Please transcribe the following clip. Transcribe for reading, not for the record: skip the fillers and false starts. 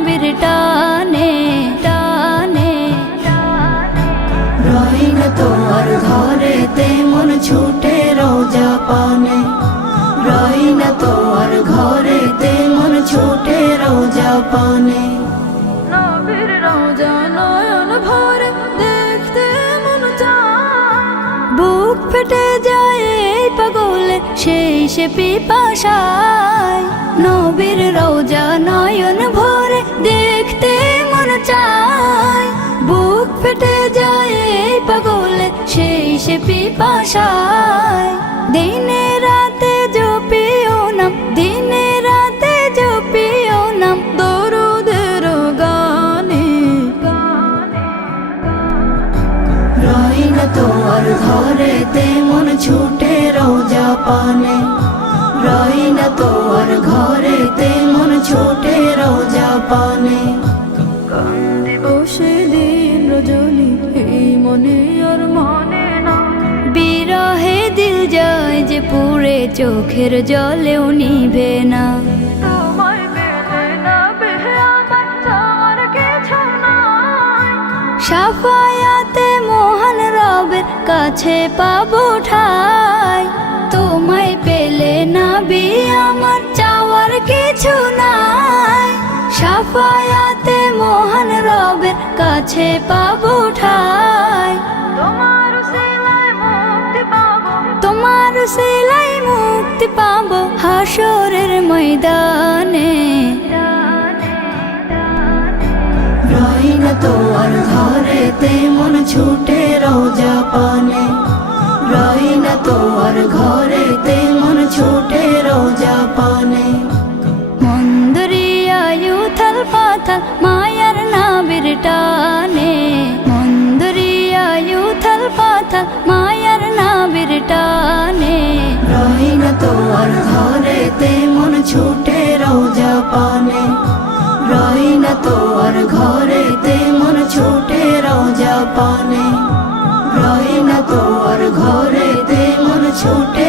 নাবির টানে টানে। রই না তোমার ঘরেতে মন ছুটে রোজা পানে, রই না তোমার ঘরেতে মন ছুটে রোজা পানে। নবীর রওজা নয়ন ভরে দেখতে মন চায়, বুক ফেটে যায় এই পাগলে সেই সে পিপাসায়। নবীর রওজা নয়ন ভরে দেখতে মন চায়, বুক ফেটে যায় এই পাগলে সেই সে পিপাসায়। দিনে রাতে জপিও নাম, দিনে রাতে জপিও নাম দরুদের গানে। রই না তোমার ঘরেতে মন ছুটে রোজা পানে, রই না তোমার ঘরেতে মন ছুটে রোজা পানে। কান্দি বসে দিন রজনী এই মনে আর মনে না, বিরহে দিল যায় যে পুরে চোখের জলেও নিভে না। তোমায় পেলে না বেহে আমার চাওয়ার কিছু নাই, শাফায়াতে মহান রবের কাছে পাবো ঠাই। তোমায় পেলে না বি আমার চাওয়ার কিছু নাই, শাফায়াতে মহান রবের কাছে পাবো ঠাই। তোমার উসিলায় মুক্তি পাবো, তোমার উসিলায় মুক্তি পাবো হাসরের ময়দানে। রই না তোমার ঘরেতে মন ছুটে রোজা পানে, রই না তোমার ঘরেতে মন ছুটে রোজা পানে। মন্দরিয়ায় উথাল পাথাল মায়ার নাবির টানে, মন্দরিয়ায় উথাল পাথাল মায়ার নাবির টানে। রই না তোমার ঘরেতে মন ছুটে রোজা পানে, রই না তোমার ঘরেতে মন ছুটে রোজা পানে, রই না তোমার ঘরেতে মন ছুটে